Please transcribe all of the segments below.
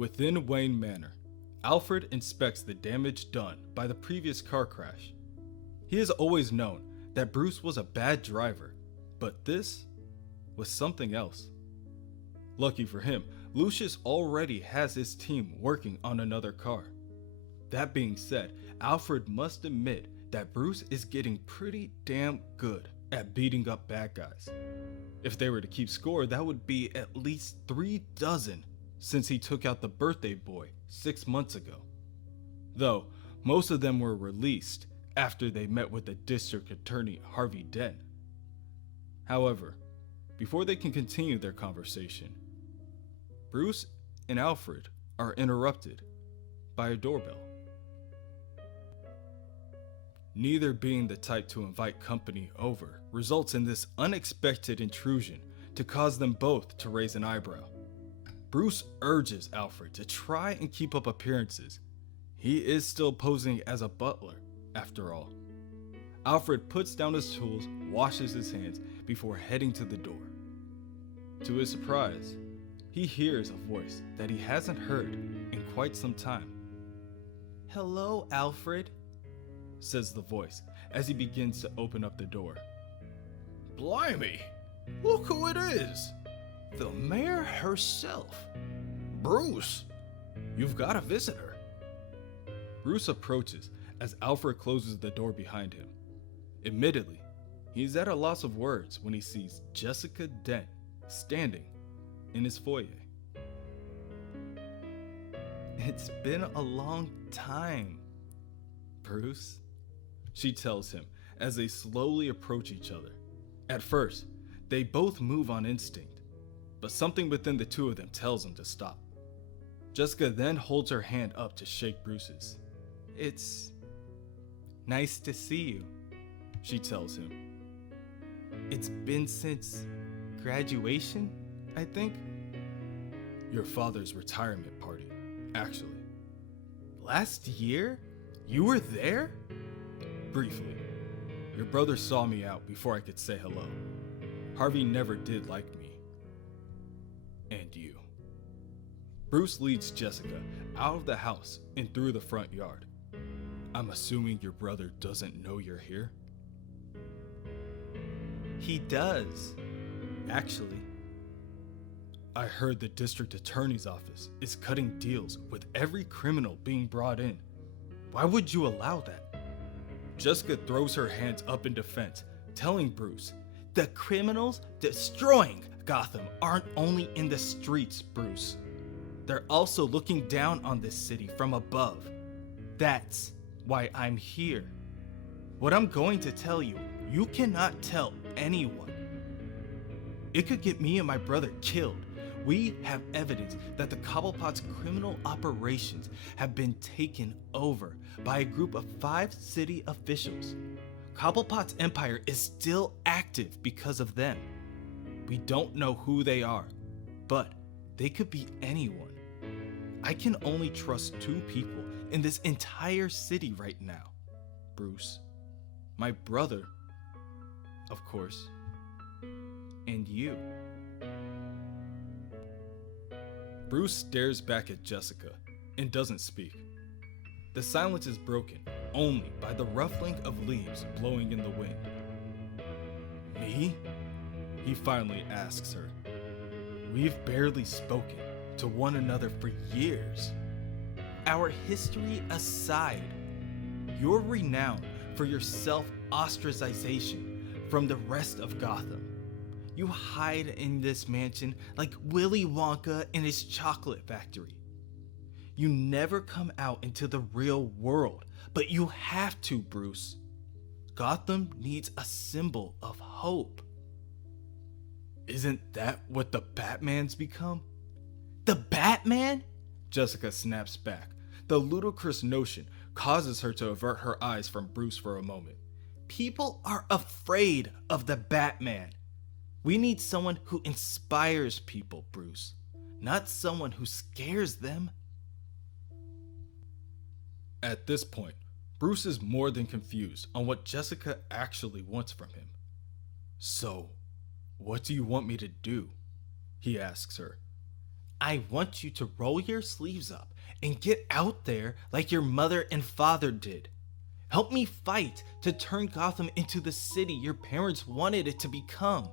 Within Wayne Manor, Alfred inspects the damage done by the previous car crash. He has always known that Bruce was a bad driver, but this was something else. Lucky for him, Lucius already has his team working on another car. That being said, Alfred must admit that Bruce is getting pretty damn good at beating up bad guys. If they were to keep score, that would be at least 3 dozen since he took out the birthday boy 6 months ago. Though, most of them were released after they met with the district attorney Harvey Dent. However, before they can continue their conversation, Bruce and Alfred are interrupted by a doorbell. Neither being the type to invite company over results in this unexpected intrusion to cause them both to raise an eyebrow. Bruce urges Alfred to try and keep up appearances. He is still posing as a butler, after all. Alfred puts down his tools, washes his hands before heading to the door. To his surprise, he hears a voice that he hasn't heard in quite some time. "Hello, Alfred," says the voice as he begins to open up the door. Blimey, look who it is! The mayor herself. Bruce, you've got a visitor. Bruce approaches as Alfred closes the door behind him. Admittedly, he's at a loss of words when he sees Jessica Dent standing in his foyer. "It's been a long time, Bruce," she tells him as they slowly approach each other. At first, they both move on instinct, but something within the two of them tells them to stop. Jessica then holds her hand up to shake Bruce's. "It's nice to see you," she tells him. "It's been since graduation, I think." "Your father's retirement party, actually." "Last year? You were there?" "Briefly. Your brother saw me out before I could say hello. Harvey never did like me. And you." Bruce leads Jessica out of the house and through the front yard. "I'm assuming your brother doesn't know you're here?" "He does, actually. I heard the district attorney's office is cutting deals with every criminal being brought in. Why would you allow that?" Jessica throws her hands up in defense, telling Bruce, "The criminals destroying Gotham aren't only in the streets, Bruce. They're also looking down on this city from above. That's why I'm here. What I'm going to tell you, you cannot tell anyone. It could get me and my brother killed. We have evidence that the Cobblepot's criminal operations have been taken over by a group of 5 city officials. Cobblepot's empire is still active because of them. We don't know who they are, but they could be anyone. I can only trust 2 people in this entire city right now, Bruce. My brother, of course, and you." Bruce stares back at Jessica and doesn't speak. The silence is broken only by the ruffling of leaves blowing in the wind. "Me?" he finally asks her. "We've barely spoken to one another for years. Our history aside, you're renowned for your self-ostracization from the rest of Gotham. You hide in this mansion like Willy Wonka in his chocolate factory. You never come out into the real world, but you have to, Bruce. Gotham needs a symbol of hope." "Isn't that what the Batman's become?" "The Batman?" Jessica snaps back. The ludicrous notion causes her to avert her eyes from Bruce for a moment. "People are afraid of the Batman. We need someone who inspires people, Bruce, not someone who scares them." At this point, Bruce is more than confused on what Jessica actually wants from him. "So, what do you want me to do?" he asks her. I want you to roll your sleeves up and get out there like your mother and father did. Help me fight to turn Gotham into the city your parents wanted it to become.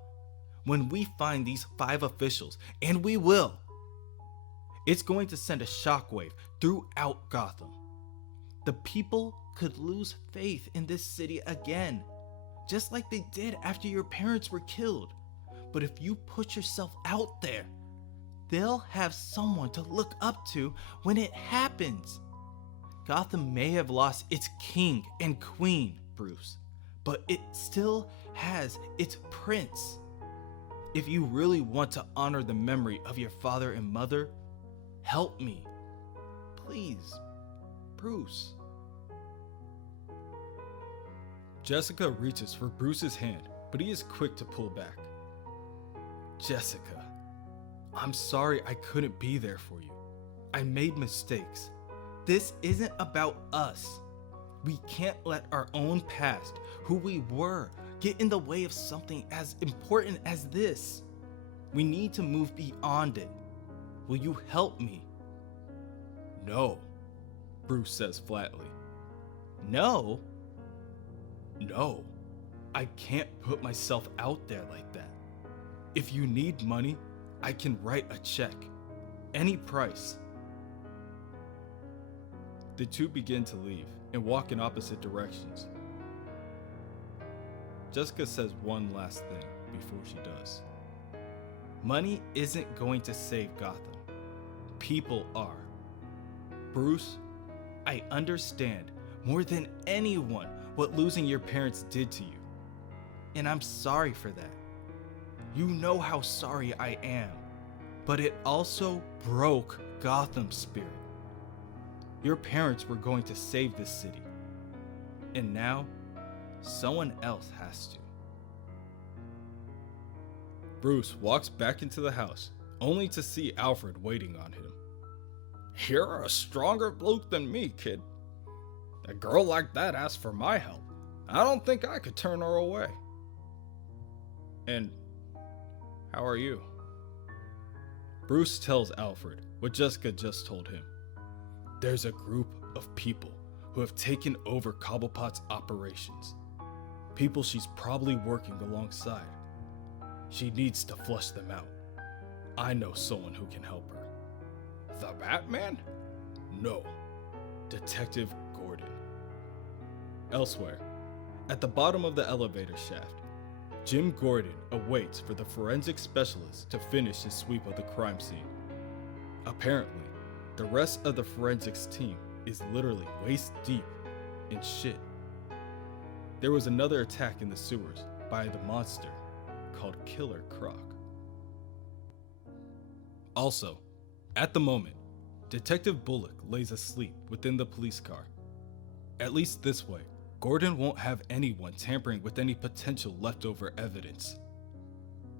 When we find these 5 officials, and we will, it's going to send a shockwave throughout Gotham. The people could lose faith in this city again, just like they did after your parents were killed. But if you put yourself out there, they'll have someone to look up to when it happens. Gotham may have lost its king and queen, Bruce, but it still has its prince. If you really want to honor the memory of your father and mother, help me. Please, Bruce. Jessica reaches for Bruce's hand, but he is quick to pull back. Jessica, I'm sorry I couldn't be there for you. I made mistakes. This isn't about us. We can't let our own past, who we were, get in the way of something as important as this. We need to move beyond it. Will you help me? No, Bruce says flatly. No? No. I can't put myself out there like that. If you need money, I can write a check. Any price. The two begin to leave and walk in opposite directions. Jessica says one last thing before she does. Money isn't going to save Gotham. People are. Bruce, I understand more than anyone what losing your parents did to you. And I'm sorry for that. You know how sorry I am. But it also broke Gotham's spirit. Your parents were going to save this city. And now, someone else has to. Bruce walks back into the house, only to see Alfred waiting on him. You're a stronger bloke than me, kid. A girl like that asked for my help. I don't think I could turn her away. And how are you? Bruce tells Alfred what Jessica just told him. There's a group of people who have taken over Cobblepot's operations. People she's probably working alongside. She needs to flush them out. I know someone who can help her. The Batman? No. Detective Gordon. Elsewhere, at the bottom of the elevator shaft, Jim Gordon awaits for the forensic specialist to finish his sweep of the crime scene. Apparently, the rest of the forensics team is literally waist deep in shit. There was another attack in the sewers by the monster called Killer Croc. Also, at the moment, Detective Bullock lays asleep within the police car. At least this way, Gordon won't have anyone tampering with any potential leftover evidence.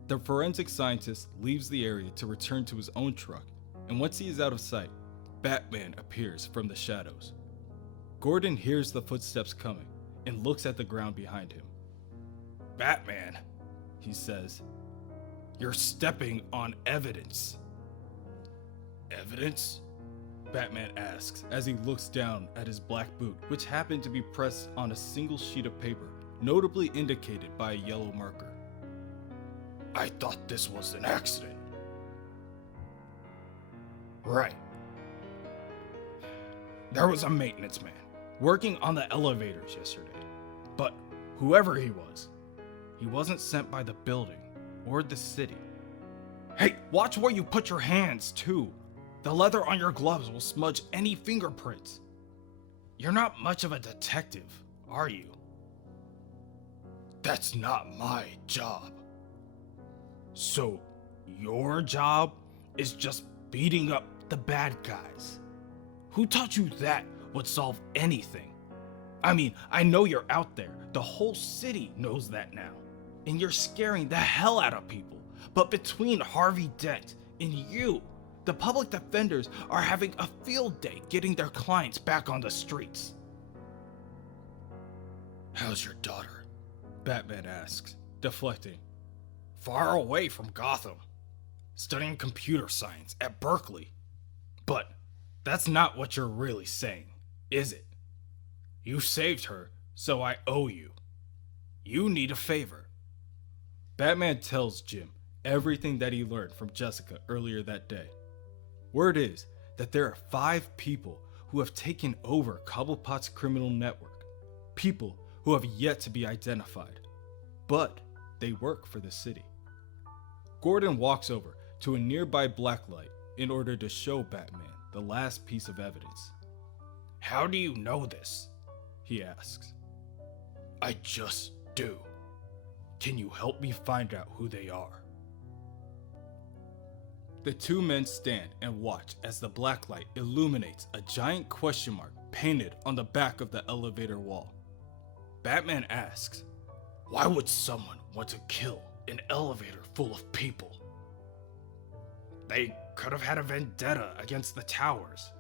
The forensic scientist leaves the area to return to his own truck, and once he is out of sight, Batman appears from the shadows. Gordon hears the footsteps coming and looks at the ground behind him. Batman, he says, you're stepping on evidence. Evidence? Batman asks as he looks down at his black boot, which happened to be pressed on a single sheet of paper, notably indicated by a yellow marker. I thought this was an accident. Right. There was a maintenance man working on the elevators yesterday, but whoever he wasn't sent by the building or the city. Hey, watch where you put your hands too. The leather on your gloves will smudge any fingerprints. You're not much of a detective, are you? That's not my job. So, your job is just beating up the bad guys? Who taught you that would solve anything? I mean, I know you're out there. The whole city knows that now. And you're scaring the hell out of people. But between Harvey Dent and you, the public defenders are having a field day getting their clients back on the streets. How's your daughter? Batman asks, deflecting. Far away from Gotham. studying computer science at Berkeley. But that's not what you're really saying, is it? You saved her, so I owe you. You need a favor. Batman tells Jim everything that he learned from Jessica earlier that day. Word is that there are 5 people who have taken over Cobblepot's criminal network. People who have yet to be identified. But they work for the city. Gordon walks over to a nearby blacklight in order to show Batman the last piece of evidence. How do you know this? He asks. I just do. Can you help me find out who they are? The 2 men stand and watch as the blacklight illuminates a giant question mark painted on the back of the elevator wall. Batman asks, why would someone want to kill an elevator full of people? They could have had a vendetta against the towers.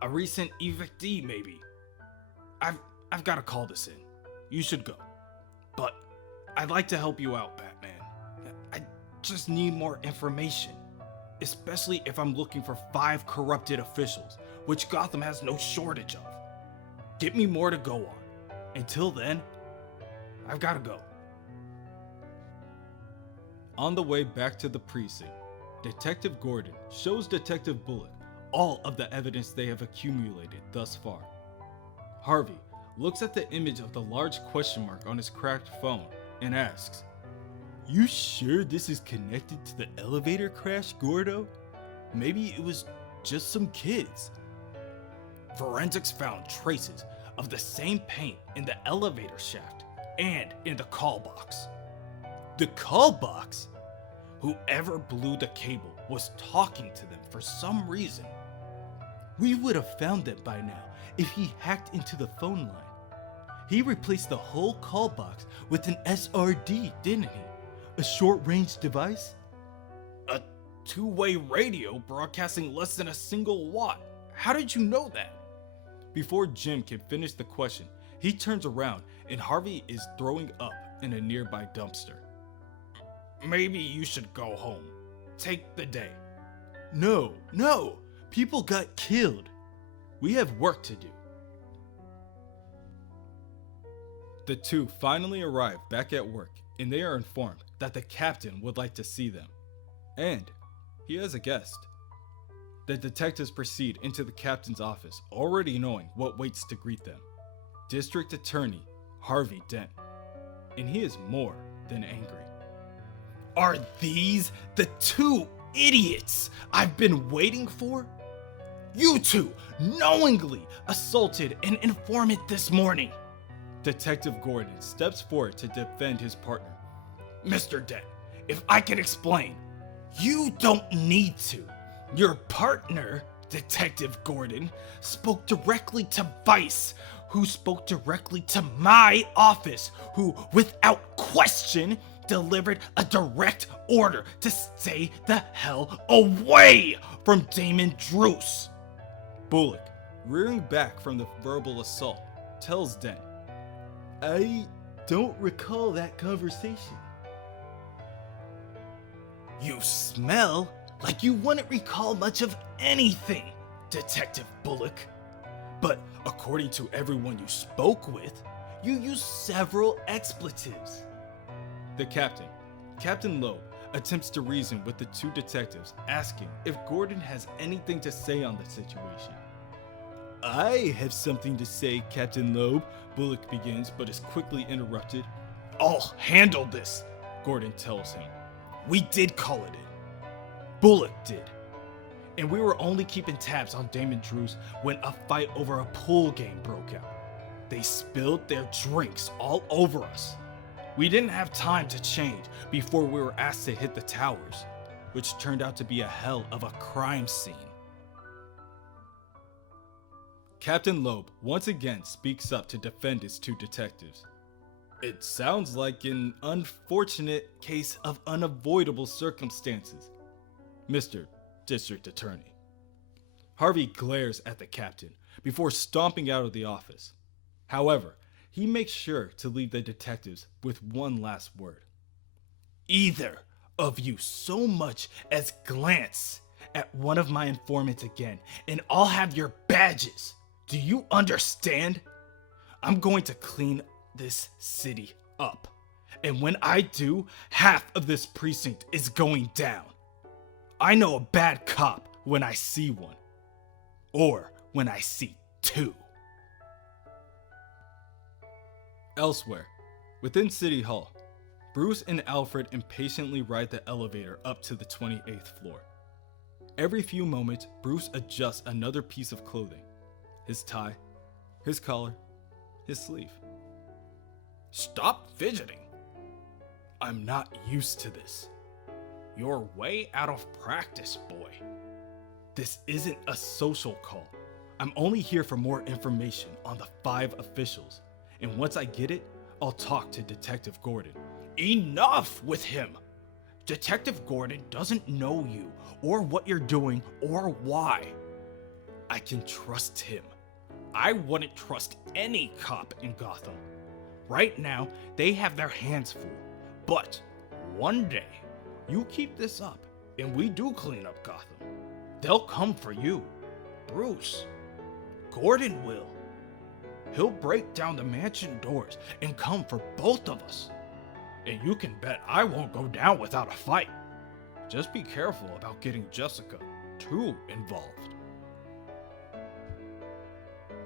A recent evictee, maybe. I've got to call this in. You should go. But I'd like to help you out, Batman. I just need more information. Especially if I'm looking for 5 corrupted officials, which Gotham has no shortage of. Get me more to go on. Until then, I've got to go. On the way back to the precinct, Detective Gordon shows Detective Bullock all of the evidence they have accumulated thus far. Harvey looks at the image of the large question mark on his cracked phone and asks, you sure this is connected to the elevator crash, Gordo? Maybe it was just some kids. Forensics found traces of the same paint in the elevator shaft and in the call box. The call box? Whoever blew the cable was talking to them for some reason. We would have found them by now if he hacked into the phone line. He replaced the whole call box with an SRD, didn't he? A short-range device? A 2-way radio broadcasting less than a single watt. How did you know that? Before Jim can finish the question, he turns around and Harvey is throwing up in a nearby dumpster. Maybe you should go home. Take the day. No. People got killed. We have work to do. The 2 finally arrive back at work and they are informed that the captain would like to see them. And he has a guest. The detectives proceed into the captain's office, already knowing what waits to greet them. District Attorney Harvey Dent. And he is more than angry. Are these the 2 idiots I've been waiting for? You 2 knowingly assaulted an informant this morning. Detective Gordon steps forward to defend his partner. Mr. Dent, if I can explain, you don't need to. Your partner, Detective Gordon, spoke directly to Vice, who spoke directly to my office, who, without question, delivered a direct order to stay the hell away from Damon Druce. Bullock, rearing back from the verbal assault, tells Dent, I don't recall that conversation. You smell like you wouldn't recall much of anything, Detective Bullock. But according to everyone you spoke with, you used several expletives. The captain, Captain Loeb, attempts to reason with the 2 detectives, asking if Gordon has anything to say on the situation. I have something to say, Captain Loeb, Bullock begins, but is quickly interrupted. I'll handle this, Gordon tells him. We did call it in. Bullock did. And we were only keeping tabs on Damon Druce when a fight over a pool game broke out. They spilled their drinks all over us. We didn't have time to change before we were asked to hit the towers, which turned out to be a hell of a crime scene. Captain Loeb once again speaks up to defend his 2 detectives. It sounds like an unfortunate case of unavoidable circumstances, Mr. District Attorney. Harvey glares at the captain before stomping out of the office. However, he makes sure to leave the detectives with one last word. Either of you so much as glance at one of my informants again, and I'll have your badges. Do you understand? I'm going to clean this city up. And when I do, half of this precinct is going down. I know a bad cop when I see one. Or when I see two. Elsewhere, within City Hall, Bruce and Alfred impatiently ride the elevator up to the 28th floor. Every few moments, Bruce adjusts another piece of clothing. His tie, his collar, his sleeve. Stop fidgeting. I'm not used to this. You're way out of practice, boy. This isn't a social call. I'm only here for more information on the 5 officials. And once I get it, I'll talk to Detective Gordon. Enough with him! Detective Gordon doesn't know you, or what you're doing, or why. I can trust him. I wouldn't trust any cop in Gotham. Right now, they have their hands full. But one day, you keep this up, and we do clean up Gotham. They'll come for you. Bruce. Gordon will. He'll break down the mansion doors and come for both of us. And you can bet I won't go down without a fight. Just be careful about getting Jessica too involved.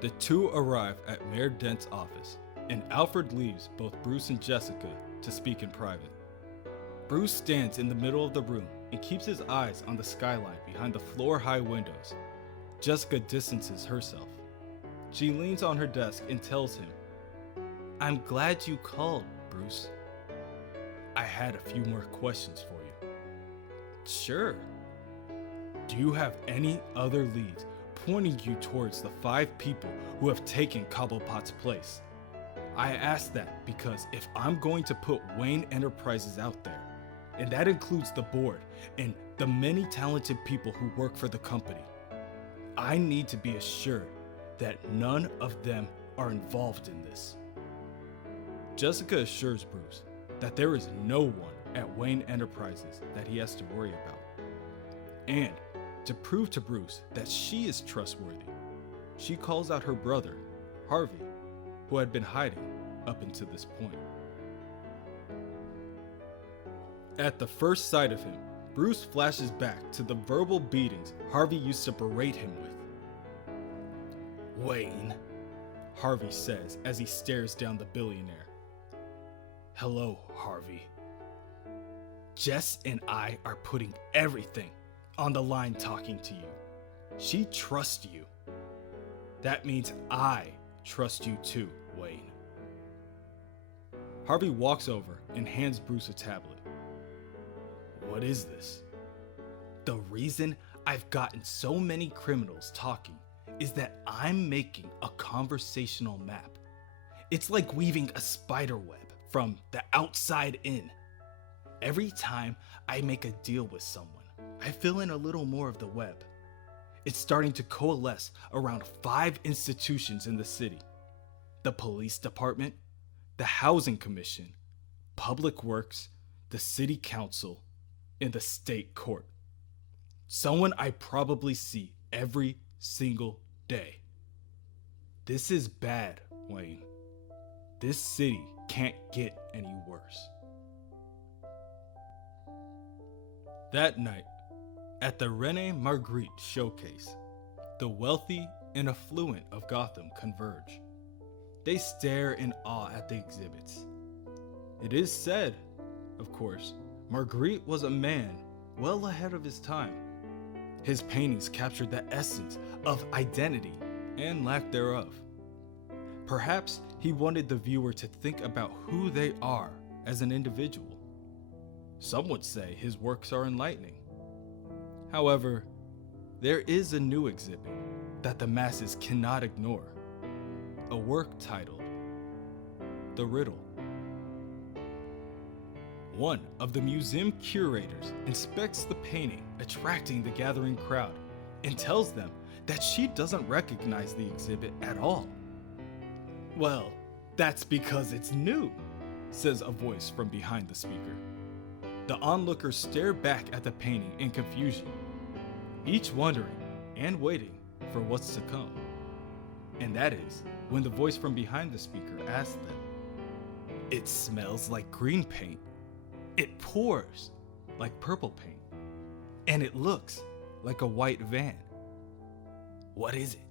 The two arrive at Mayor Dent's office, and Alfred leaves both Bruce and Jessica to speak in private. Bruce stands in the middle of the room and keeps his eyes on the skyline behind the floor-high windows. Jessica distances herself. She leans on her desk and tells him, "I'm glad you called, Bruce. I had a few more questions for you." "Sure. Do you have any other leads pointing you towards the 5 people who have taken Cobblepot's place?" I ask that because if I'm going to put Wayne Enterprises out there, and that includes the board and the many talented people who work for the company, I need to be assured that none of them are involved in this. Jessica assures Bruce that there is no one at Wayne Enterprises that he has to worry about. And to prove to Bruce that she is trustworthy, she calls out her brother, Harvey, who had been hiding up until this point. At the first sight of him, Bruce flashes back to the verbal beatings Harvey used to berate him with. "Wayne," Harvey says as he stares down the billionaire. "Hello, Harvey. Jess and I are putting everything on the line talking to you. She trusts you. That means I trust you too, Wayne." Harvey walks over and hands Bruce a tablet. "What is this?" "The reason I've gotten so many criminals talking is that I'm making a conversational map. It's like weaving a spider web from the outside in. Every time I make a deal with someone, I fill in a little more of the web. It's starting to coalesce around 5 institutions in the city: the police department, the housing commission, public works, the city council, and the state court. Someone I probably see every single day. This is bad, Wayne. This city can't get any worse." That night, at the Rene Magritte showcase, the wealthy and affluent of Gotham converge. They stare in awe at the exhibits. It is said, of course, Magritte was a man well ahead of his time. His paintings captured the essence of identity and lack thereof. Perhaps he wanted the viewer to think about who they are as an individual. Some would say his works are enlightening. However, there is a new exhibit that the masses cannot ignore. A work titled The Riddle. One of the museum curators inspects the painting, attracting the gathering crowd, and tells them that she doesn't recognize the exhibit at all. "Well, that's because it's new," says a voice from behind the speaker. The onlookers stare back at the painting in confusion, each wondering and waiting for what's to come. And that is when the voice from behind the speaker asks them, "It smells like green paint. It pours like purple paint. And it looks like a white van. What is it?"